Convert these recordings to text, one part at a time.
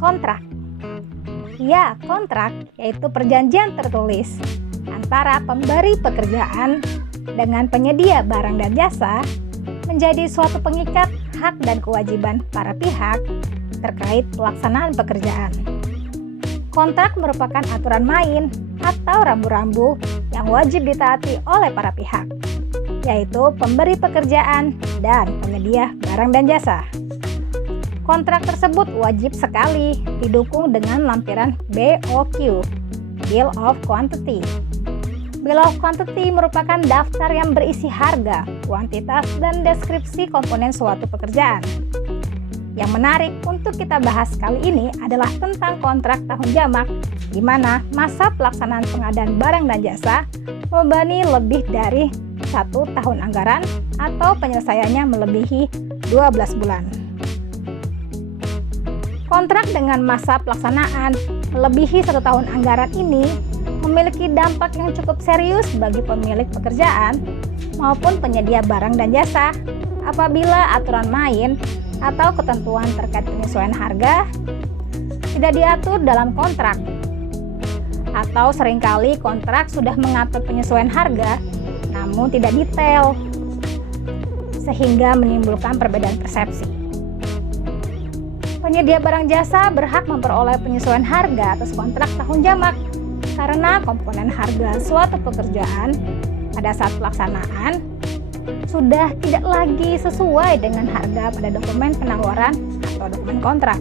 Kontrak. Ya, kontrak yaitu perjanjian tertulis antara pemberi pekerjaan dengan penyedia barang dan jasa, menjadi suatu pengikat hak dan kewajiban para pihak terkait pelaksanaan pekerjaan. Kontrak merupakan aturan main atau rambu-rambu yang wajib ditaati oleh para pihak, yaitu pemberi pekerjaan dan penyedia barang dan jasa. Kontrak tersebut wajib sekali didukung dengan lampiran BOQ, Bill of Quantity. Bill of Quantity merupakan daftar yang berisi harga, kuantitas, dan deskripsi komponen suatu pekerjaan. Yang menarik untuk kita bahas kali ini adalah tentang kontrak tahun jamak, di mana masa pelaksanaan pengadaan barang dan jasa membebani lebih dari 1 tahun anggaran atau penyelesaiannya melebihi 12 bulan. Kontrak dengan masa pelaksanaan melebihi 1 tahun anggaran ini memiliki dampak yang cukup serius bagi pemilik pekerjaan maupun penyedia barang dan jasa apabila aturan main atau ketentuan terkait penyesuaian harga tidak diatur dalam kontrak, atau seringkali kontrak sudah mengatur penyesuaian harga namun tidak detail sehingga menimbulkan perbedaan persepsi. Penyedia barang jasa berhak memperoleh penyesuaian harga atas kontrak tahun jamak karena komponen harga suatu pekerjaan pada saat pelaksanaan sudah tidak lagi sesuai dengan harga pada dokumen penawaran atau dokumen kontrak.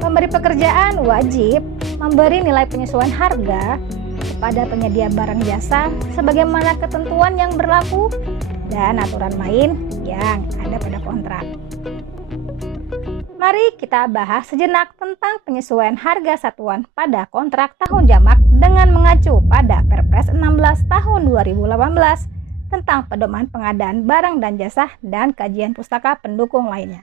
Pemberi pekerjaan wajib memberi nilai penyesuaian harga kepada penyedia barang jasa sebagaimana ketentuan yang berlaku dan aturan main yang ada pada kontrak. Mari kita bahas sejenak tentang penyesuaian harga satuan pada kontrak tahun jamak dengan mengacu pada Perpres 16 tahun 2018 tentang pedoman pengadaan barang dan jasa dan kajian pustaka pendukung lainnya.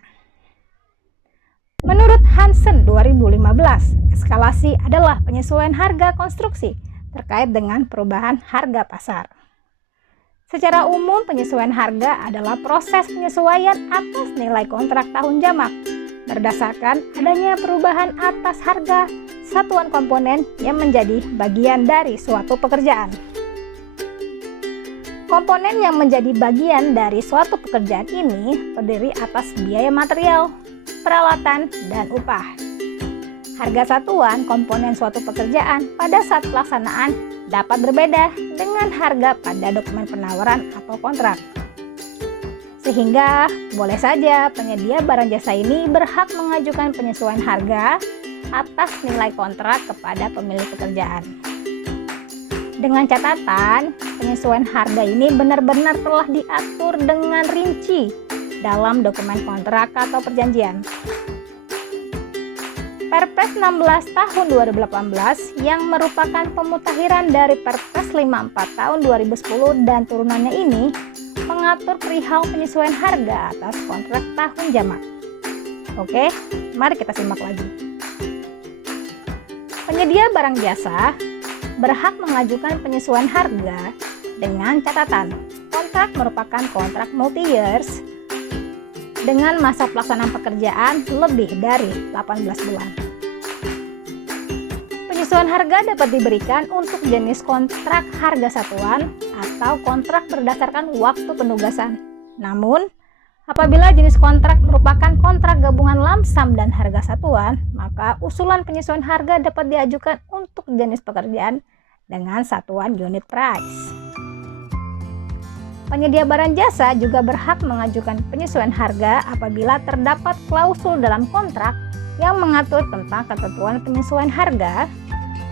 Menurut Hansen 2015, eskalasi adalah penyesuaian harga konstruksi terkait dengan perubahan harga pasar. Secara umum, penyesuaian harga adalah proses penyesuaian atas nilai kontrak tahun jamak berdasarkan adanya perubahan atas harga satuan komponen yang menjadi bagian dari suatu pekerjaan. Komponen yang menjadi bagian dari suatu pekerjaan ini terdiri atas biaya material, peralatan, dan upah. Harga satuan komponen suatu pekerjaan pada saat pelaksanaan dapat berbeda dengan harga pada dokumen penawaran atau kontrak. Sehingga boleh saja penyedia barang jasa ini berhak mengajukan penyesuaian harga atas nilai kontrak kepada pemilik pekerjaan. Dengan catatan, penyesuaian harga ini benar-benar telah diatur dengan rinci dalam dokumen kontrak atau perjanjian. Perpres 16 tahun 2018 yang merupakan pemutakhiran dari Perpres 54 tahun 2010 dan turunannya ini mengatur perihal penyesuaian harga atas kontrak tahun jamak. Oke, mari kita simak lagi. Penyedia barang jasa berhak mengajukan penyesuaian harga dengan catatan kontrak merupakan kontrak multi-years dengan masa pelaksanaan pekerjaan lebih dari 18 bulan. Penyesuaian harga dapat diberikan untuk jenis kontrak harga satuan atau kontrak berdasarkan waktu penugasan. Namun, apabila jenis kontrak merupakan kontrak gabungan lamsam dan harga satuan, maka usulan penyesuaian harga dapat diajukan untuk jenis pekerjaan dengan satuan unit price. Penyedia barang jasa juga berhak mengajukan penyesuaian harga apabila terdapat klausul dalam kontrak yang mengatur tentang ketentuan penyesuaian harga,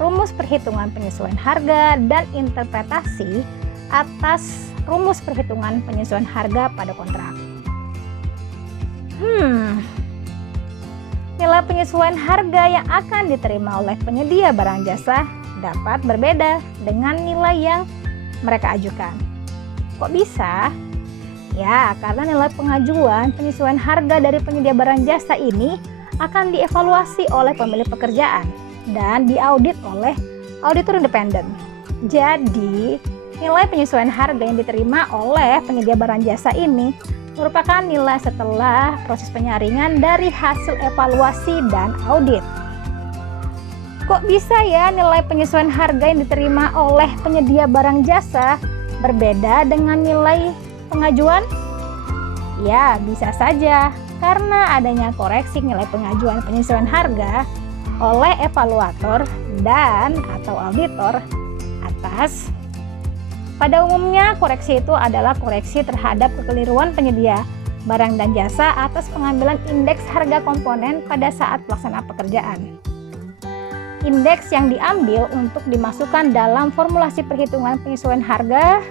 rumus perhitungan penyesuaian harga, dan interpretasi atas rumus perhitungan penyesuaian harga pada kontrak. Nilai penyesuaian harga yang akan diterima oleh penyedia barang jasa dapat berbeda dengan nilai yang mereka ajukan. Kok bisa? Ya, karena nilai pengajuan penyesuaian harga dari penyedia barang jasa ini akan dievaluasi oleh pemilik pekerjaan dan diaudit oleh auditor independen. Jadi, nilai penyesuaian harga yang diterima oleh penyedia barang jasa ini merupakan nilai setelah proses penyaringan dari hasil evaluasi dan audit. Kok bisa ya nilai penyesuaian harga yang diterima oleh penyedia barang jasa berbeda dengan nilai pengajuan? Ya, bisa saja karena adanya koreksi nilai pengajuan penyesuaian harga oleh evaluator dan atau auditor atas. Pada umumnya, koreksi itu adalah koreksi terhadap kekeliruan penyedia barang dan jasa atas pengambilan indeks harga komponen pada saat pelaksanaan pekerjaan. Indeks yang diambil untuk dimasukkan dalam formulasi perhitungan penyesuaian harga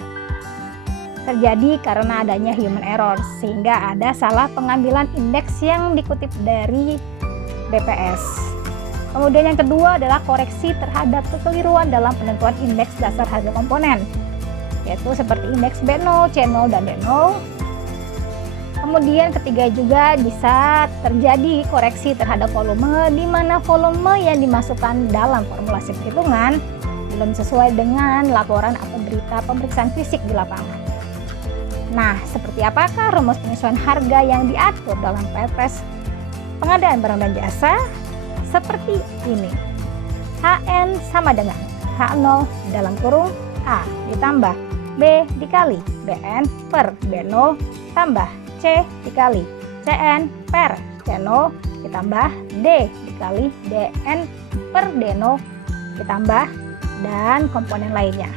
terjadi karena adanya human error, sehingga ada salah pengambilan indeks yang dikutip dari BPS. Kemudian yang kedua adalah koreksi terhadap kekeliruan dalam penentuan indeks dasar harga komponen, yaitu seperti indeks B0, C0, dan D0. Kemudian ketiga juga bisa terjadi koreksi terhadap volume, di mana volume yang dimasukkan dalam formulasi perhitungan belum sesuai dengan laporan atau berita pemeriksaan fisik di lapangan. Nah, seperti apakah rumus penyesuaian harga yang diatur dalam Perpres Pengadaan Barang dan Jasa? Seperti ini. HN sama dengan H0 dalam kurung A ditambah B dikali BN per B0 tambah C dikali CN per C0 ditambah D dikali DN per D0 ditambah dan komponen lainnya.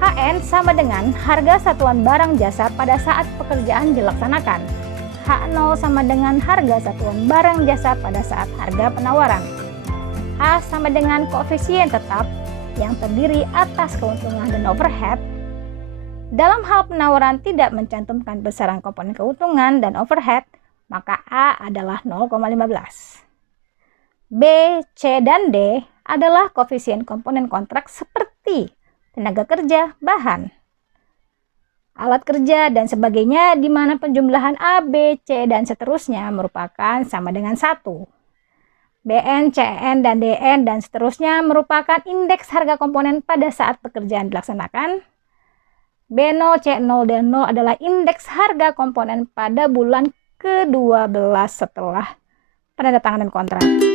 HN sama dengan harga satuan barang jasa pada saat pekerjaan dilaksanakan. H0 sama dengan harga satuan barang jasa pada saat harga penawaran. H sama dengan koefisien tetap yang terdiri atas keuntungan dan overhead. Dalam hal penawaran tidak mencantumkan besaran komponen keuntungan dan overhead, maka A adalah 0,15. B, C, dan D adalah koefisien komponen kontrak seperti tenaga kerja, bahan, alat kerja, dan sebagainya, di mana penjumlahan A, B, C, dan seterusnya merupakan sama dengan 1. BN, CN, dan DN, dan seterusnya merupakan indeks harga komponen pada saat pekerjaan dilaksanakan. B0, C0, D0 adalah indeks harga komponen pada bulan ke-12 setelah penandatanganan kontrak.